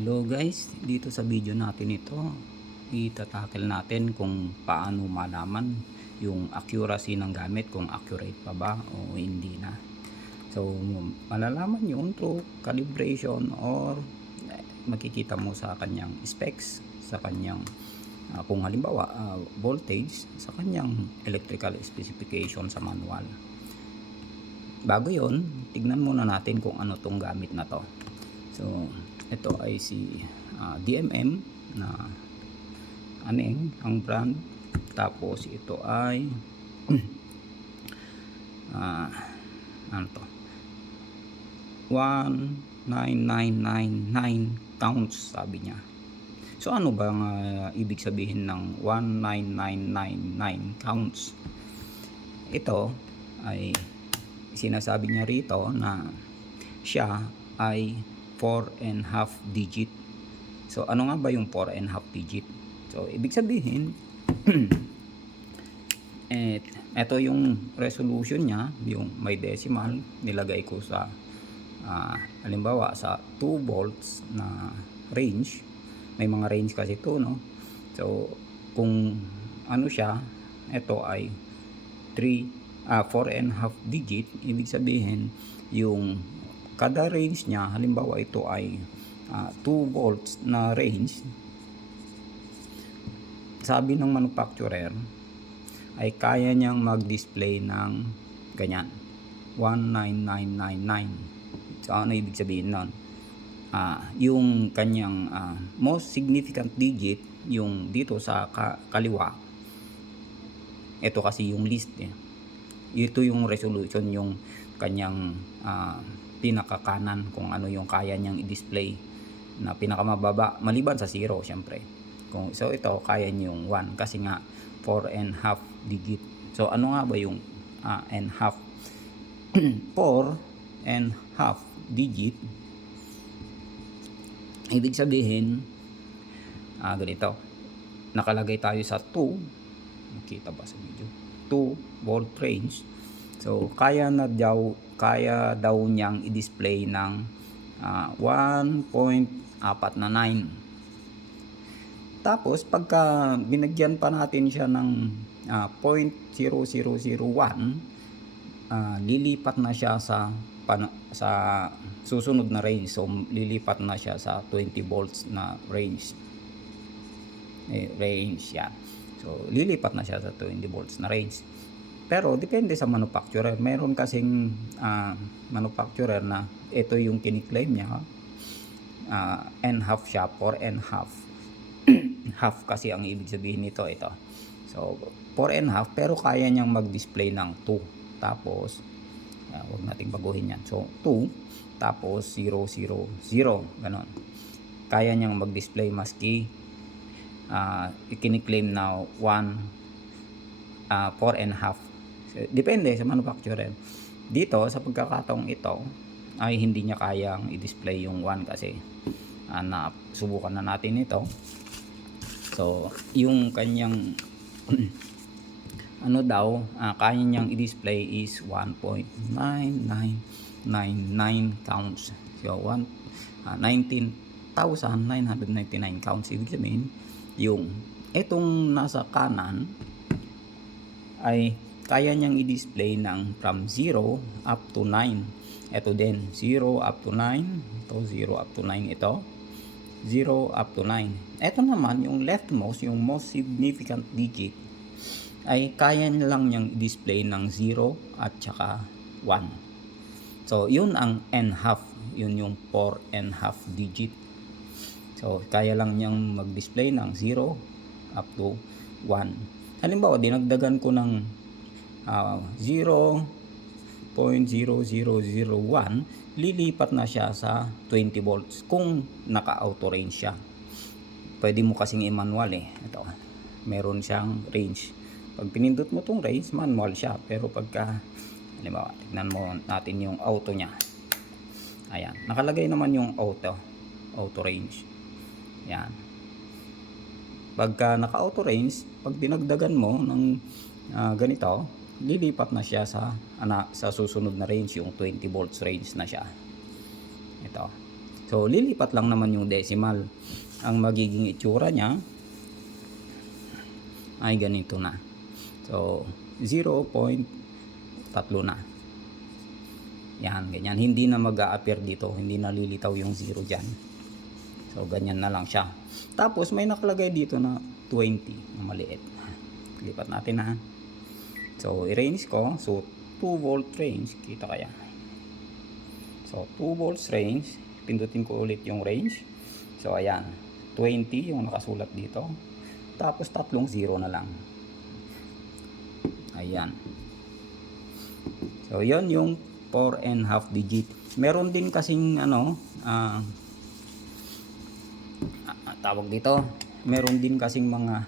Hello guys, dito sa video natin ito, itatakil natin kung paano malaman yung accuracy ng gamit, kung accurate pa ba o hindi na. So, malalaman yun through calibration or makikita mo sa kanyang specs, sa kanyang kung halimbawa voltage, sa kanyang electrical specification sa manual. Bago yon, tignan muna natin kung ano tong gamit na to. So, ito ay si DMM na aning ang brand. Tapos ito ay ano to, 19999 counts sabi niya. So ano bang ibig sabihin ng 19999 counts? Ito ay sinasabi niya rito na siya ay 4.5 digit. So ano nga ba yung 4.5 digit? So ibig sabihin ito yung resolution niya, yung may decimal nilagay ko sa halimbawa sa 2 volts na range. May mga range kasi ito, no? So kung ano siya, ito ay 4.5 digit, ibig sabihin yung kada range niya, halimbawa ito ay 2 volts na range, sabi ng manufacturer ay kaya niyang mag-display ng ganyan, 19999. So ano ibig sabihin nun? Yung kanyang most significant digit, yung dito sa kaliwa, ito kasi yung list ito yung resolution, yung kanyang pinakakanan, kung ano yung kaya niyang i-display na pinakamababa maliban sa 0 syempre. So ito kaya niyo yung 1 kasi nga 4.5 digit. So ano nga ba yung and half? 4.5 digit, ibig sabihin ganito, nakalagay tayo sa 2, makita ba sa video, 2 volt range. So kaya daw niyang i-display ng 1.49. Tapos pagka binagyan pa natin siya ng 0.0001, lilipat na siya sa susunod na range. So lilipat na siya sa 20 volts na range. Yan. So lilipat na siya sa 20 volts na range. Pero depende sa manufacturer. Meron kasing manufacturer na ito yung kiniklaim niya, N-half siya, 4.5. Half kasi ang ibig sabihin nito, ito. So 4.5 pero kaya niyang mag-display ng 2. Tapos wag nating baguhin yan. So 2 tapos 000, ganon. Kaya niyang mag-display maski ikiniklaim na 4.5. So, depende sa manufacturer. Dito sa pagkakataong ito ay hindi niya kayang i-display yung 1 kasi subukan na natin ito. So yung kanyang ano daw kaya niyang i-display is 1.9999 counts. So 19,999 counts. Ibig sabihin yung itong nasa kanan ay kaya niyang i-display ng from 0 up to 9. Ito din 0 up to 9, ito 0 up to 9, ito 0 up to 9. Ito naman yung leftmost, yung most significant digit, ay kaya lang niyang i-display ng 0 at saka 1. So yun ang n-half, yun yung 4.5 digit. So kaya lang niyang mag-display ng 0 up to 1. Halimbawa dinagdagan ko ng 0.0001, lilipat na siya sa 20 volts kung naka-auto range siya. Pwede mo kasing i-manual ito, meron siyang range. Pag pinindot mo tong range, manual siya. Pero pagka halimbawa, tignan mo natin yung auto niya. Ayan, nakalagay naman yung auto range. Ayan. Pagka naka-auto range, pag dinagdagan mo ng ganito, lilipat na siya sa susunod na range, yung 20 volts range na siya. Ito. So, lilipat lang naman yung decimal. Ang magiging itsura niya ay ganito na. So, 0.3 na. Yan, ganyan. Hindi na mag-a-appear dito. Hindi na lilitaw yung 0 dyan. So, ganyan na lang siya. Tapos, may nakalagay dito na 20 na maliit. Lipat natin ha. So, i-range ko. So, 2 volt range. Kita kaya. So, 2 volts range. Pindutin ko ulit yung range. So, ayan. 20 yung nakasulat dito. Tapos, tatlong 0 na lang. Ayan. So, yon yung 4.5 digit. Meron din kasing tawag dito, meron din kasing mga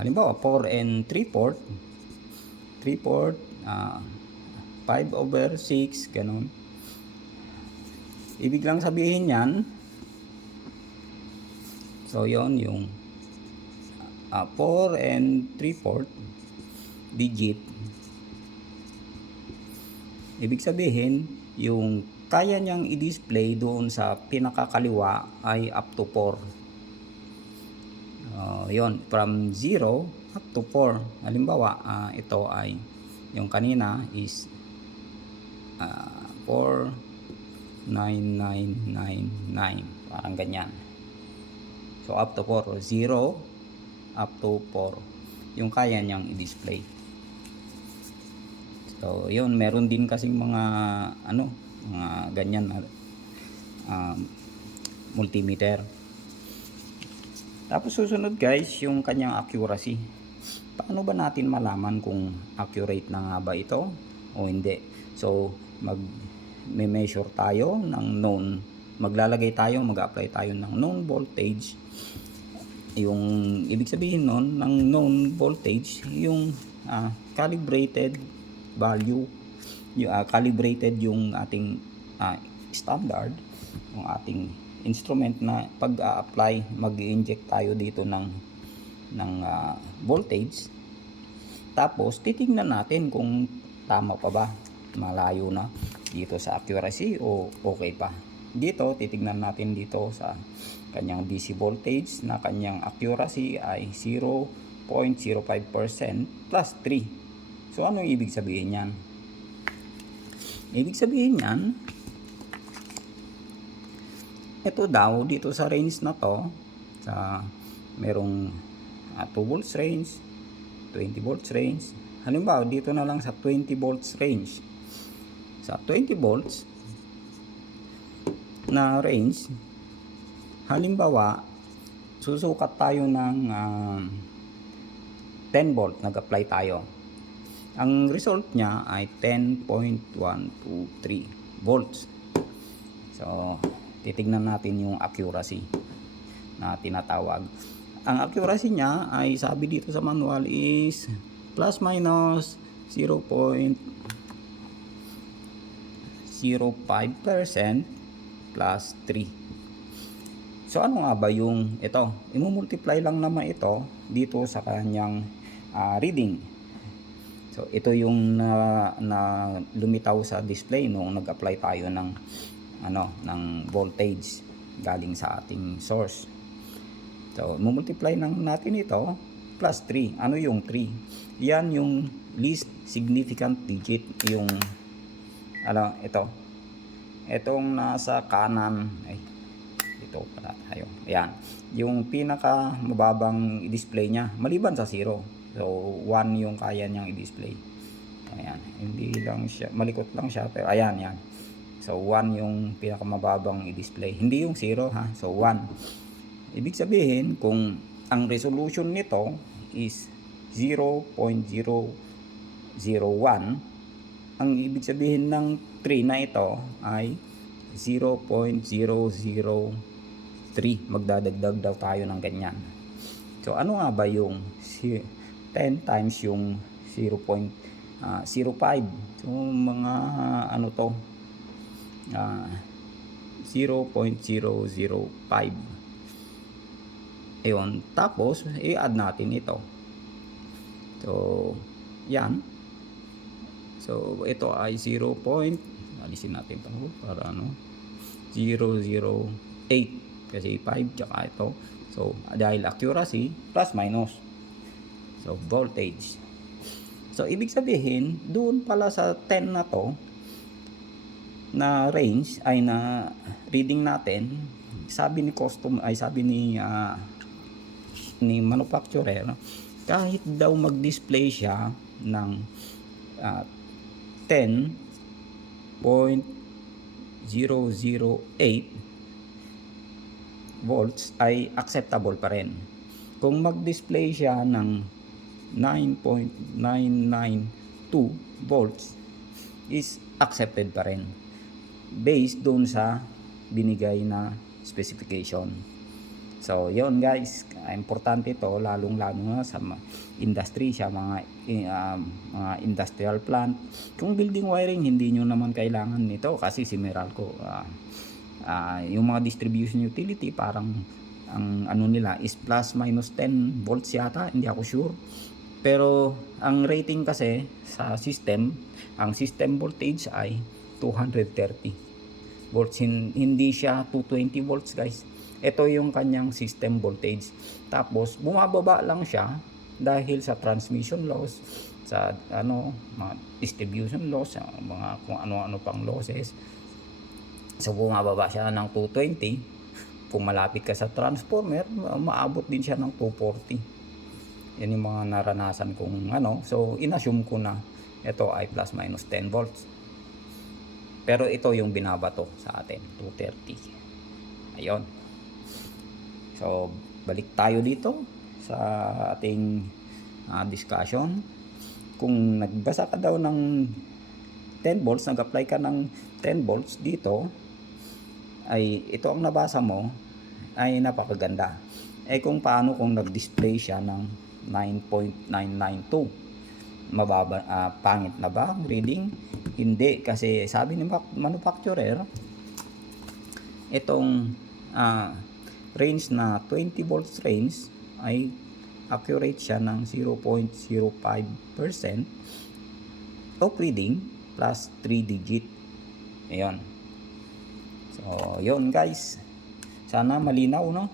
halimbawa 4 and 3/4 5/6 ganun. Ibig lang sabihin yan, so yon yung 4 and 3/4 digit. Ibig sabihin, yung kaya niyang i-display doon sa pinakakaliwa ay up to 4. Yon, from 0 up to 4. Halimbawa, ito ay yung kanina is 49999, parang ganyan. So up to 4, 0 up to 4 yung kaya niyang i-display. So yun, meron din kasing mga mga ganyan na multimeter. Tapos susunod guys, yung kanyang accuracy. Paano ba natin malaman kung accurate na nga ba ito o hindi? So mag-measure tayo ng known, mag-apply tayo ng known voltage. Yung ibig sabihin nun ng known voltage, yung calibrated value, yung calibrated yung ating standard, yung ating instrument na pag-a-apply, mag-i-inject tayo dito ng voltage. Tapos titingnan natin kung tama pa ba, malayo na dito sa accuracy o okay pa. Dito titingnan natin dito sa kanyang DC voltage na kanyang accuracy ay 0.05% plus 3. So ano ibig sabihin yan? Ibig sabihin yan, ito daw dito sa range na to, sa merong 2 volts range, 20 volts range. Halimbawa dito na lang sa 20 volts range. Sa 20 volts na range, halimbawa susukat tayo ng 10 volt, nag-apply tayo. Ang result niya ay 10.123 volts. So titignan natin yung accuracy na tinatawag. Ang accuracy niya ay sabi dito sa manual is plus minus 0.05% plus 3. So ano nga ba yung ito? I-multiply lang naman ito dito sa kanyang reading. So ito yung na lumitaw sa display nung nag-apply tayo ng ng voltage galing sa ating source. So multiply natin ito plus 3. Ano yung 3? Yan yung least significant digit, yung ito. Itong nasa kanan, ito pala tayo. Ayan, yung pinaka mababang i-display niya maliban sa 0. So 1 yung kaya niyang i-display. Ayan, hindi lang siya, malikot lang siya, pero ayan, yan. So 1 yung pinakamababang i-display, hindi yung 0 ha. So 1. Ibig sabihin kung ang resolution nito is 0.001, ang ibig sabihin ng 3 na ito ay 0.003. Magdadagdag daw tayo ng ganyan. So ano nga ba yung 10 times yung 0.05? So mga to 0.005. Ayun, tapos i-add natin ito. So yan. So So ito ay 0. Alisin natin ito para 008 kasi 5 tsaka ito. So dahil accuracy plus minus. So voltage. So ibig sabihin doon pala sa 10 na to na range ay na reading natin, sabi ni manufacturer, kahit daw mag-display siya ng 10.008 volts ay acceptable pa rin. Kung mag-display siya ng 9.992 volts is accepted pa rin based doon sa binigay na specification. So yon guys, importante ito lalong-lalo na sa industry, sa mga industrial plant. Kung building wiring, hindi nyo naman kailangan nito kasi si Meralco yung mga distribution utility parang ang ano nila is plus minus 10 volts yata, hindi ako sure. Pero ang rating kasi sa system, ang system voltage ay 230 volts, hindi siya 220 volts guys. Ito yung kanyang system voltage. Tapos bumababa lang siya dahil sa transmission loss, sa mga distribution loss, mga kung ano-ano pang losses. So bumababa siya ng 220. Kung malapit ka sa transformer, maabot din siya ng 240. Yan yung mga naranasan kong So inassume ko na ito ay plus minus 10 volts. Pero ito yung binabato sa atin, 230. Ayun. So balik tayo dito sa ating discussion. Kung nagbasa ka daw ng 10 volts, nag-apply ka ng 10 volts dito, ay ito ang nabasa mo ay napakaganda. Kung paano kung nag-display siya ng 9.992, mababa, pangit na ba reading? Hindi, kasi sabi ni manufacturer, itong range na 20 volts range ay accurate siya ng 0.05% of reading plus 3 digit. Ayun. So yun guys, sana malinaw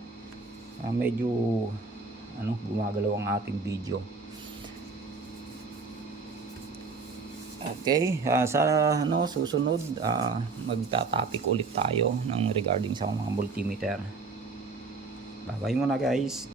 medyo gumagalaw ang ating video. Okay, sa susunod magta-topic ulit tayo ng regarding sa mga multimeter. Bye bye muna guys.